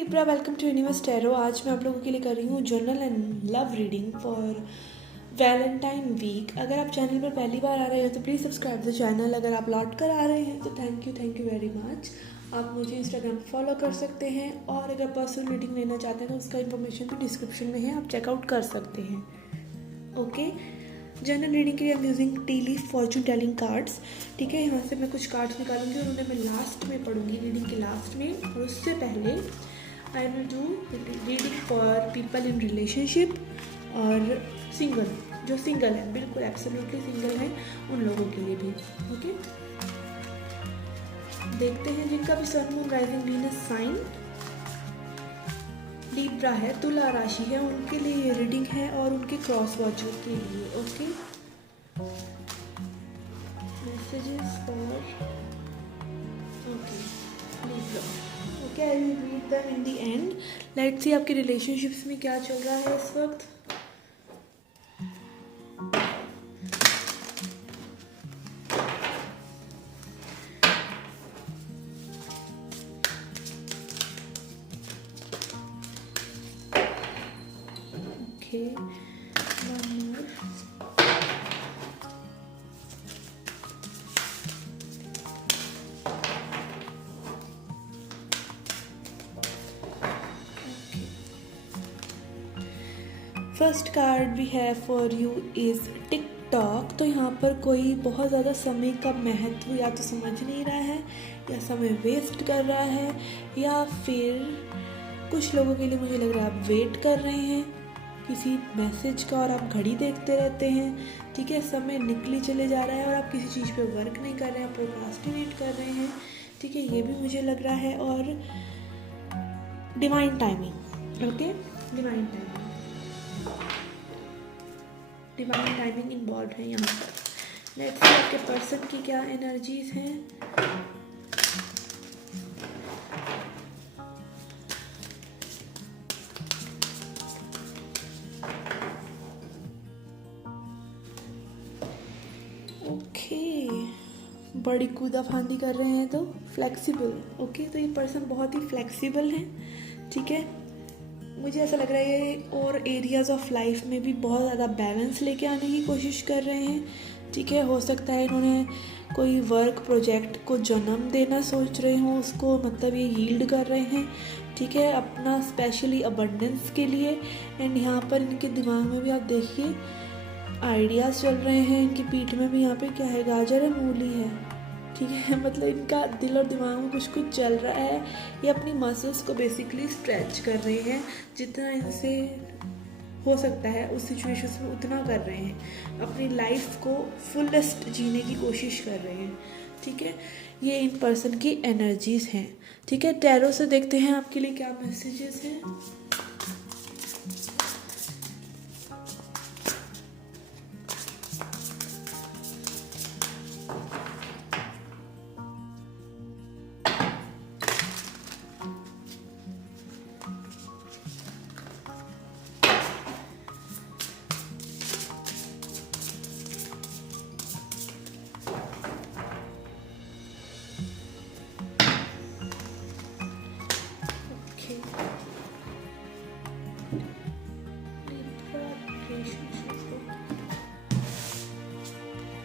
Libra, welcome to universe tarot. आज मैं आप लोगों के लिए कर रही हूँ general and love reading for Valentine week. अगर आप चैनल पर पहली बार आ रहे हो तो प्लीज़ सब्सक्राइब द चैनल। अगर आप लौट कर आ रहे हैं तो थैंक यू वेरी मच। आप मुझे इंस्टाग्राम पर फॉलो कर सकते हैं और अगर पर्सनल रीडिंग लेना चाहते हैं तो उसका इन्फॉर्मेशन भी डिस्क्रिप्शन में है, आप चेकआउट कर सकते हैं। ओके, जनरल रीडिंग के लिए I am using T leaf Fortune telling cards. ठीक है, यहाँ से मैं कुछ कार्ड्स निकालूंगी और उन्हें मैं लास्ट में पढ़ूंगी, रीडिंग के लास्ट में। और उससे पहले I will do reading for people in relationship और सिंगल, जो सिंगल है, बिल्कुल एब्सोल्युटली सिंगल है, उन लोगों के लिए भी। ओके, देखते हैं जिनका भी sun moon rising Venus sign Libra है, तुला राशि है, उनके लिए ये रीडिंग है और उनके क्रॉस वॉचर के लिए। Okay, messages for Libra. Okay, I will read them in the end. Let's see आपके रिलेशनशिप्स में क्या चल रहा है इस वक्त। Okay, one more. First card we have for you is TikTok. तो यहाँ पर कोई बहुत ज़्यादा समय का महत्व या तो समझ नहीं रहा है या समय वेस्ट कर रहा है, या फिर कुछ लोगों के लिए मुझे लग रहा है आप वेट कर रहे हैं किसी मैसेज का और आप घड़ी देखते रहते हैं। ठीक है, समय निकली चले जा रहा है और आप किसी चीज़ पे वर्क नहीं कर रहे हैं, प्रोक्रास्टिनेट कर रहे हैं। ठीक है, ये भी मुझे लग रहा है। और divine timing. Okay, divine timing involve है यहाँ पर। लेट्स सी आपके पर्सन की क्या एनर्जीज हैं। ओके, बड़ी कूदा फांदी कर रहे हैं तो फ्लेक्सिबल। ओके, तो ये पर्सन बहुत ही फ्लेक्सिबल है। ठीक है, मुझे ऐसा लग रहा है ये और एरियाज़ ऑफ लाइफ में भी बहुत ज़्यादा बैलेंस लेके आने की कोशिश कर रहे हैं। ठीक है, हो सकता है इन्होंने कोई वर्क प्रोजेक्ट को जन्म देना सोच रहे हों, उसको मतलब ये यील्ड कर रहे हैं। ठीक है, अपना स्पेशली अबंडेंस के लिए। एंड यहाँ पर इनके दिमाग में भी आप देखिए आइडियाज़ चल रहे हैं। इनकी पीठ में भी यहाँ पे क्या है, गाजर है, मूली है। ठीक है, मतलब इनका दिल और दिमाग में कुछ कुछ चल रहा है। ये अपनी मसल्स को बेसिकली स्ट्रेच कर रहे हैं, जितना इनसे हो सकता है उस सिचुएशन में उतना कर रहे हैं। अपनी लाइफ को फुलेस्ट जीने की कोशिश कर रहे हैं। ठीक है, ये इन पर्सन की एनर्जीज हैं। ठीक है, टैरो से देखते हैं आपके लिए क्या मैसेजेस हैं।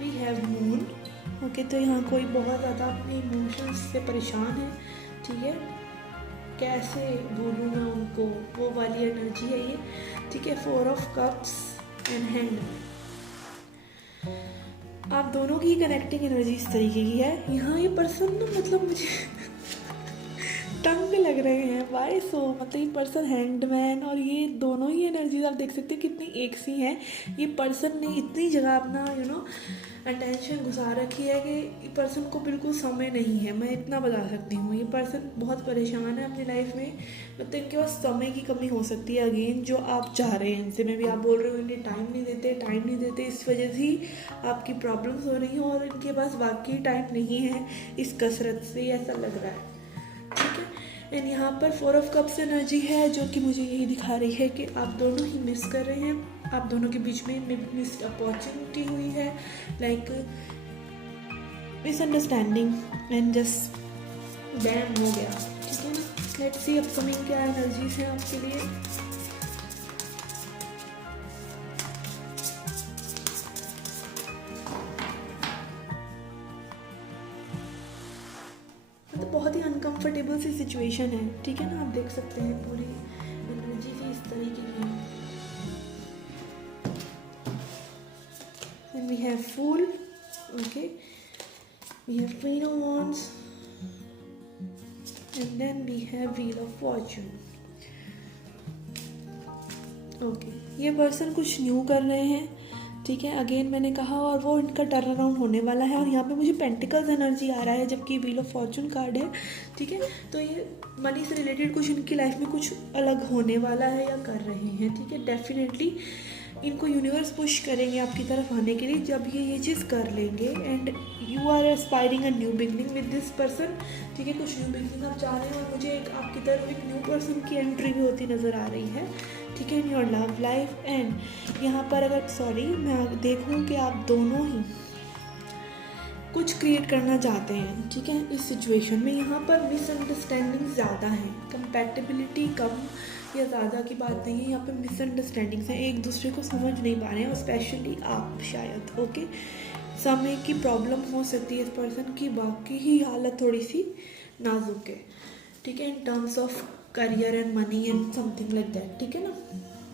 We have moon. ओके, तो यहाँ कोई बहुत ज़्यादा अपने इमोशंस से परेशान है। ठीक है, कैसे बोलूँ मैं उनको, वो वाली एनर्जी है ये। ठीक है, 4 ऑफ कप्स एंड हैंड। आप दोनों की कनेक्टिंग एनर्जी इस तरीके की है। यहाँ ये पर्सन ना मतलब मुझे तंग लग रहे हैं। वाई सो, मतलब ये पर्सन हैंडमैन और ये दोनों ही एनर्जीज आप देख सकते हैं कितनी एक सी हैं। ये पर्सन ने इतनी जगह अपना अटेंशन घुसा रखी है कि ये पर्सन को बिल्कुल समय नहीं है। मैं इतना बता सकती हूँ, ये पर्सन बहुत परेशान है अपनी लाइफ में। मतलब इनके पास समय की कमी हो सकती है, अगेन जो आप चाह रहे हैं इनसे। मैं भी आप बोल रहे हो इन्हें टाइम नहीं देते, इस वजह से ही आपकी प्रॉब्लम्स हो रही हैं और इनके पास वाकई टाइम नहीं है इस कसरत से, ऐसा लग रहा है। ठीक है, एंड यहाँ पर 4 ऑफ कप्स एनर्जी है जो कि मुझे यही दिखा रही है कि आप दोनों ही मिस कर रहे हैं। आप दोनों के बीच में मिस्ड अपॉर्चुनिटी हुई है, like misunderstanding and just dam हो गया। ठीक है ना, लेट्स सी अपकमिंग क्या एनर्जीज हैं आपके लिए। मतलब बहुत ही अनकंफर्टेबल सी सिचुएशन है, ठीक है ना। आप देख सकते हैं पूरी एनर्जी सी इस तरीके की है। And we have Fool, okay, we have Queen of Wands, and then we have Wheel of Fortune. Okay, ये पर्सन कुछ न्यू कर रहे हैं, ठीक है। अगेन मैंने कहा, और वो इनका टर्न अराउंड होने वाला है। और यहाँ पे मुझे पेंटिकल्स एनर्जी आ रहा है, जबकि व्हील ऑफ फॉर्चून कार्ड है, ठीक है। तो ये मनी से रिलेटेड कुछ इनकी लाइफ में कुछ अलग होने वाला है या कर रहे हैं, ठीक है। डेफिनेटली इनको यूनिवर्स पुश करेंगे आपकी तरफ आने के लिए जब ये चीज़ कर लेंगे। And you are aspiring a new beginning with this person, ठीक है। कुछ न्यू बिगनिंग आप चाह रहे हैं, और मुझे एक आपकी तरफ एक न्यू पर्सन की एंट्री भी होती नज़र आ रही है, ठीक है, in your love life. And यहाँ पर अगर मैं देखूँ कि आप दोनों ही कुछ क्रिएट करना चाहते हैं, ठीक है, इस सिचुएशन में। यहाँ पर मिसअंडरस्टैंडिंग ज़्यादा है, कंपैटिबिलिटी कम या ज़्यादा की बात नहीं है। यहाँ पे मिसअंडरस्टैंडिंग्स हैं, एक दूसरे को समझ नहीं पा रहे हैं, और स्पेशली आप शायद, ओके। समय की प्रॉब्लम हो सकती है इस पर्सन की, बाकी ही हालत थोड़ी सी नाजुक है, ठीक है, in terms of career and money and something like that, ठीक है ना।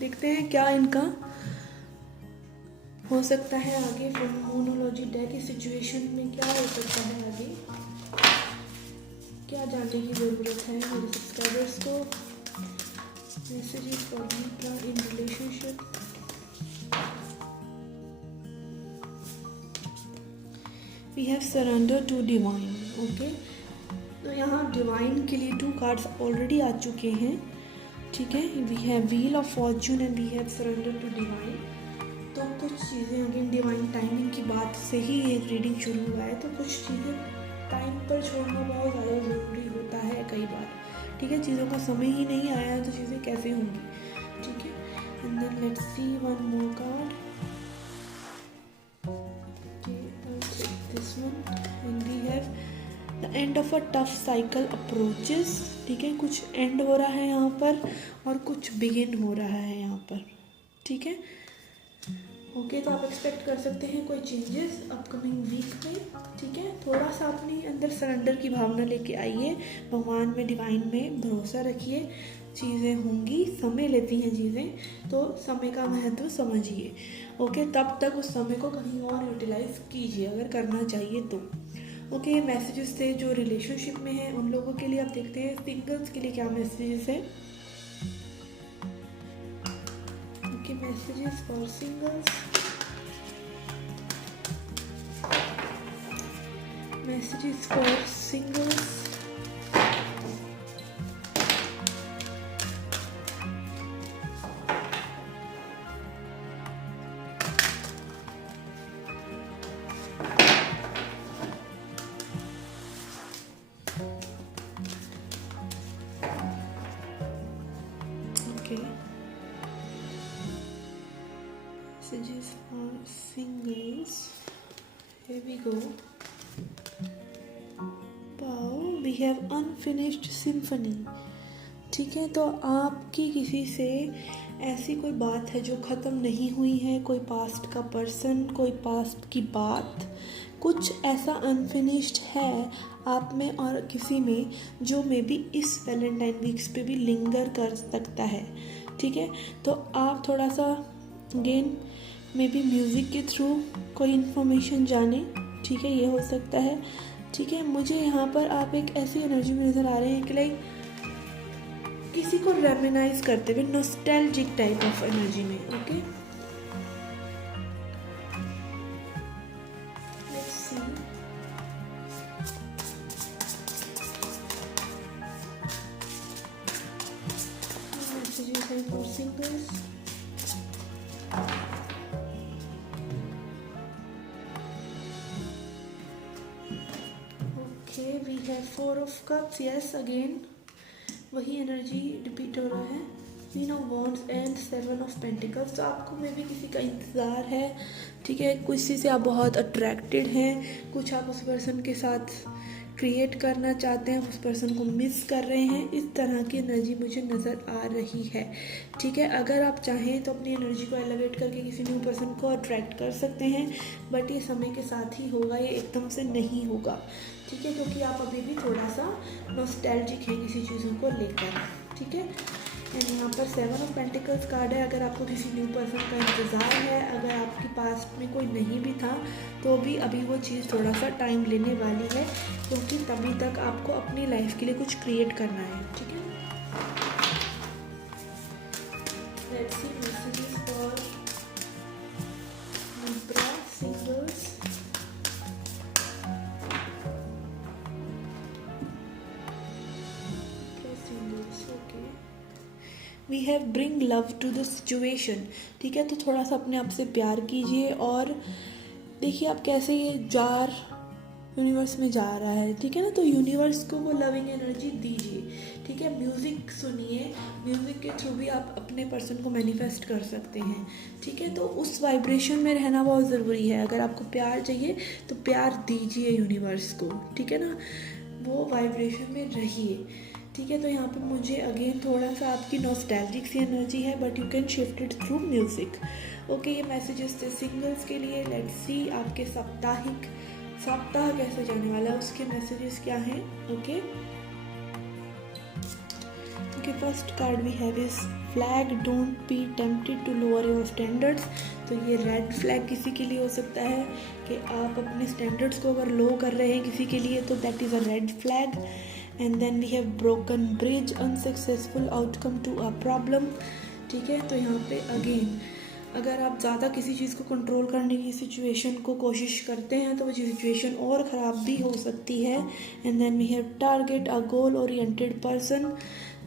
देखते हैं क्या इनका हो सकता है आगे। मोनोलॉजी डेक की सिचुएशन में क्या हो सकता है आगे, क्या जानने की ज़रूरत है मेरे सब्सक्राइबर्स को। Messages for Libra in relationship. We have surrender to divine, okay. तो यहाँ डिवाइन के लिए 2 कार्ड्स ऑलरेडी आ चुके हैं, ठीक है। We have wheel of fortune and we have surrender to divine. तो कुछ चीज़ें अगेन डिवाइन टाइमिंग की बात से ही ये रीडिंग शुरू हुआ है, तो कुछ चीज़ें टाइम पर छोड़ना बहुत ज़्यादा ज़रूरी होता है कई बार, ठीक है। चीज़ों का समय ही नहीं आया तो चीज़ें कैसे होंगी, ठीक है। And then let's see one more card, this one, and we have the end of a tough cycle approaches, ठीक है। कुछ एंड हो रहा है यहाँ पर और कुछ बिगिन हो रहा है यहाँ पर, ठीक है, ओके। तो आप एक्सपेक्ट कर सकते हैं कोई चेंजेस अपकमिंग वीक में, ठीक है। थोड़ा सा अपनी अंदर सरेंडर की भावना लेके आइए, भगवान में, डिवाइन में भरोसा रखिए, चीज़ें होंगी, समय लेती हैं चीज़ें, तो समय का महत्व समझिए, ओके। तब तक उस समय को कहीं और यूटिलाइज कीजिए अगर करना चाहिए तो, ओके। मैसेजेस थे जो रिलेशनशिप में हैं उन लोगों के लिए। आप देखते हैं सिंगल्स के लिए क्या मैसेजेस है, okay. Messages for singles, messages for singles, okay. Messages for singles, here we go. We have unfinished symphony, ठीक है। तो आपकी किसी से ऐसी कोई बात है जो ख़त्म नहीं हुई है, कोई पास्ट का पर्सन, कोई पास्ट की बात, कुछ ऐसा अनफिनिश्ड है आप में और किसी में जो मे बी इस वैलेंटाइन वीक्स पे भी लिंगर कर सकता है, ठीक है। तो आप थोड़ा सा अगेन मे बी म्यूज़िक के थ्रू कोई इन्फॉर्मेशन जाने, ठीक है, ये हो सकता है, ठीक है। मुझे यहाँ पर आप एक ऐसी एनर्जी में नज़र आ रहे हैं कि लाइक किसी को रेमिनाइज करते हुए, नॉस्टैल्जिक टाइप ऑफ एनर्जी में, ओके। लेट्स सी, मैसेजेस हैं for singles, we have 4 of cups, yes, again वही एनर्जी रिपीट हो रहा है। Queen of wands and 7 of pentacles. तो आपको में भी किसी का इंतज़ार है, ठीक है, किसी से आप बहुत अट्रैक्टेड हैं, कुछ आप उस पर्सन के साथ क्रिएट करना चाहते हैं, उस पर्सन को मिस कर रहे हैं, इस तरह की एनर्जी मुझे नज़र आ रही है। ठीक है, अगर आप चाहें तो अपनी एनर्जी को एलिवेट करके किसी न्यू पर्सन को अट्रैक्ट कर सकते हैं, बट ये समय के साथ ही होगा, ये एकदम से नहीं होगा। ठीक है, क्योंकि आप अभी भी थोड़ा सा नॉस्टैल्जिक हैं किसी चीज़ों को लेकर। ठीक है, एंड यहाँ पर 7 ऑफ पेंटिकल्स कार्ड है। अगर आपको किसी न्यू पर्सन का इंतज़ार है, अगर आपके पास में कोई नहीं भी था, तो भी अभी वो चीज़ थोड़ा सा टाइम लेने वाली है, क्योंकि तभी तक आपको अपनी लाइफ के लिए कुछ क्रिएट करना है। ठीक है, let's see messages for Libra singles. We have bring love to the situation. ठीक है, तो थोड़ा सा अपने आप से प्यार कीजिए और देखिए आप कैसे ये जार यूनिवर्स में जा रहा है। ठीक है ना, तो यूनिवर्स को वो लविंग एनर्जी दीजिए। ठीक है, म्यूज़िक सुनिए, म्यूज़िक के थ्रू भी आप अपने पर्सन को मैनिफेस्ट कर सकते हैं। ठीक है, तो उस वाइब्रेशन में रहना बहुत ज़रूरी है। अगर आपको प्यार चाहिए तो प्यार दीजिए यूनिवर्स को। ठीक है ना, वो वाइब्रेशन में रहिए। ठीक है, तो यहाँ पे मुझे अगेन थोड़ा सा आपकी नॉस्टैल्जिक सी एनर्जी है, but you can shift it through music. Okay, ये मैसेजेस थे सिंगल्स के लिए। लेट्स सी आपके सप्ताह कैसे जाने वाला है, उसके मैसेजेस क्या हैं। Okay, first card we have is flag, don't be tempted to lower your standards. तो ये रेड फ्लैग किसी के लिए हो सकता है कि आप अपने स्टैंडर्ड्स को अगर लो कर रहे हैं किसी के लिए, तो that is a red flag. And then we have broken bridge, unsuccessful outcome to a problem. ठीक है, तो यहाँ पे अगेन अगर आप ज़्यादा किसी चीज़ को कंट्रोल करने की सिचुएशन को कोशिश करते हैं, तो वो सिचुएशन और ख़राब भी हो सकती है। And then we have target a goal oriented person.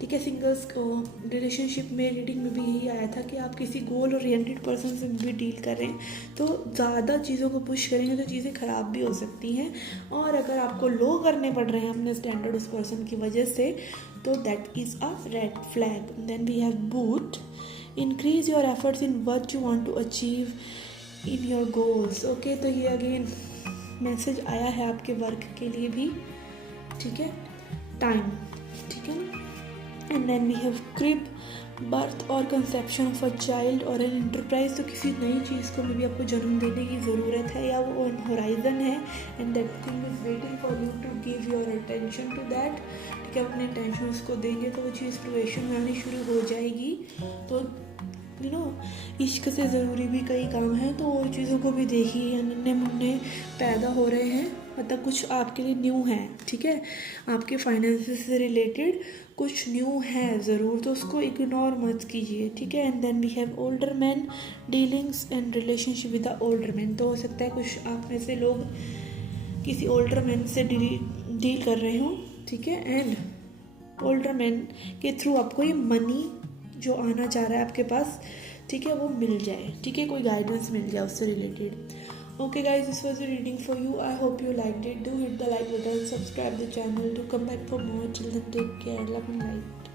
ठीक है, सिंगल्स को रिलेशनशिप में रीडिंग में भी यही आया था कि आप किसी गोल ओरिएंटेड पर्सन से भी डील कर रहे हैं, तो ज़्यादा चीज़ों को पुश करेंगे तो चीज़ें ख़राब भी हो सकती हैं। और अगर आपको लो करने पड़ रहे हैं अपने स्टैंडर्ड उस पर्सन की वजह से, तो that is a red flag. Then we have boot, increase your efforts in what you want to achieve in your goals. Okay, तो ये अगेन मैसेज आया है आपके वर्क के लिए भी। ठीक है, टाइम। ठीक है ना, and then we have crib, birth और कंसेप्शन ऑफ अ चाइल्ड और एन इंटरप्राइज। तो किसी नई चीज़ को भी आपको जन्म देने की ज़रूरत है या वो ऑन होराइजन है, and that thing is waiting for you to give your attention to that. ठीक है, अपने अटेंशन उसको देंगे तो वो चीज़ फ्रूएशन में आनी शुरू हो जाएगी। तो यू नो, इश्क से ज़रूरी भी कई काम हैं, तो और चीज़ों को भी देखिए, नन्हे मुन्ने पैदा हो रहे हैं, मतलब कुछ आपके लिए न्यू है। ठीक है, आपके फाइनेंसेस से रिलेटेड कुछ न्यू है ज़रूर, तो उसको इग्नोर मत कीजिए। ठीक है, and then we have older man, dealings and relationship with the older man. तो हो सकता है कुछ आप में से लोग किसी ओल्डर मैन से डील कर रहे हो। ठीक है, एंड ओल्डर मैन के थ्रू आपको ये मनी जो आना चाह रहा है आपके पास, ठीक है, वो मिल जाए। ठीक है, कोई गाइडेंस मिल जाए उससे related. Okay guys, this was the reading for you. I hope you like it. Do hit the like button, subscribe the channel to come back for more. Till then take care, love and light.